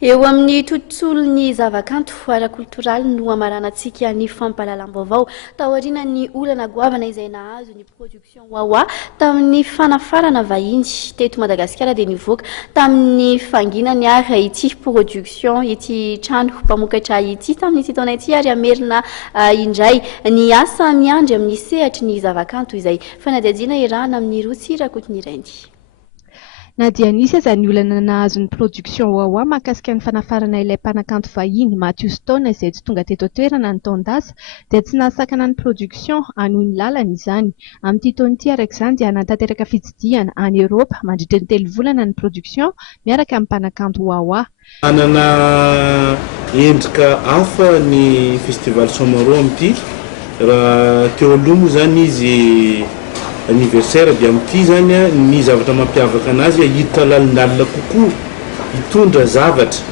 Eo amin'ny tontolon'ny zavakanto ara-koltoraly no amaranantsika ny fampahalalam-baovao taoriana ny olana goavana izay nahazo ny production wawa tamin'ny fanafarana vahiny teto Madagasikara dia nivoaka tamin'ny fanginany ary ity production ity trano mpamokatra ity tamin'ity taona ity ary amerina indray ny asa miandry amin'ny sehatry ny zavakanto izay fanadihadiana irahana amin'ny rotsirakoty ny rainy. Na dia nisy aza ny olana nahazo ny production wawa mahakasika ny fanafarana ilay mpanakanto vahiny Matthews taona izay tsy tonga teto toerana ny taon-dasa dia tsy nahasakana ny production anohy ny lalana izany. Amin'ity taona ity araka izany dia natanteraka fitsidiana any Eropa mandritra ny 3 volana ny production miaraka amin'ny mpanakanto wawa. Manana endrika hafa ny festival Somaro amin'ity raha teo aloha moa zany izy anniversaire dia amin'ity zany ny zavatra mampiavaka anazy hita lalindalina kokoa hitondra zavatra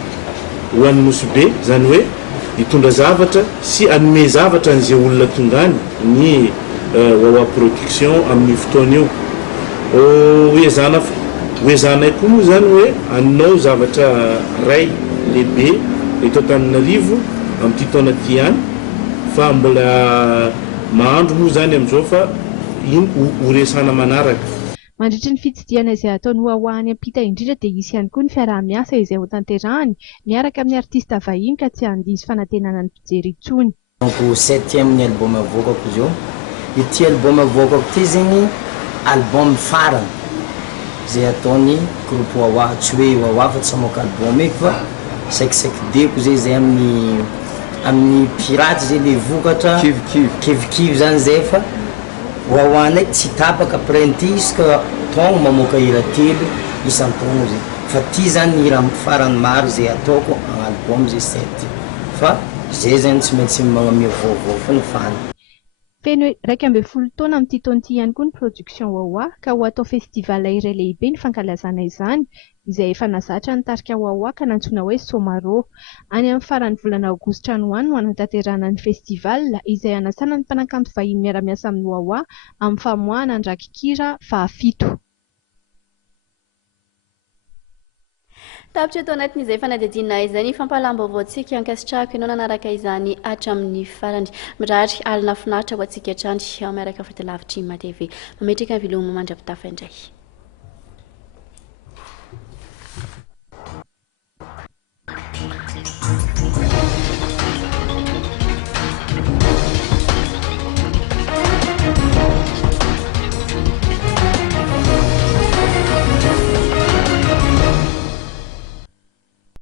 ho an'ny Mosibe zany hoe hitondra zavatra sy anome zavatra an'izay olona tonga any ny wawa production amin'ny fotoana eo hoezanay koa moa zany hoe anao zavatra ray lehibe eto Antananarivo amin'ity taona ity ihany fa mbola mahandro moa zany amin'izao fa horesana manaraka. Mandritra ny fitsidiana izay ataony wawa any ampita indrindra dia hisy ihany koa ny fiaraha-miasa izay ho tanterahany miaraka amin'ny artista vahiny ka tsy handiso fanantenana ny mpijery intsony. Donc 7e album avokako zao. Ity album avokako ity zegny album farany izay ataony groupe wawa, tsy hoe wawa fa tsy mamoaka album eky fa saikideko zay amin'ny pirate zay le vokatra kivikivy zany zay fa wawa ndraiky tsy tapaka après-ty iska taogno mamoaka hira telo isan-taogno zay fa ty zany hira farany maro zay ataoko en album zay 7 fa zay zany tsy maintsy magnamia vaovao fa ny fany. Feno 12 taona amin'ity taona ity ihany koa ny production wawa ka ho atao festival iray lehibe ny fankalazana izany izay efa nazatra ny tarika wawa ka nantsoina hoe Somaro. Any amin'ny faran'ny volana aogositra any ho any no hanatanterahana ny festival izay hanasana ny mpanakanto vahiny miara-miasa amin'ny wawa amin'ny famoahana ny rakikira 7. Tapitra eto anatin'izay fanadihadiana izany fampahalalam-baovaontsika ankasitrahako ianao nanaraka izany hatramin'ny farany mirary alina finaritra ho antsika hatrany miaraka fahitalavitra Ima TV mametraka ny vilomo mandra-pitafa indray.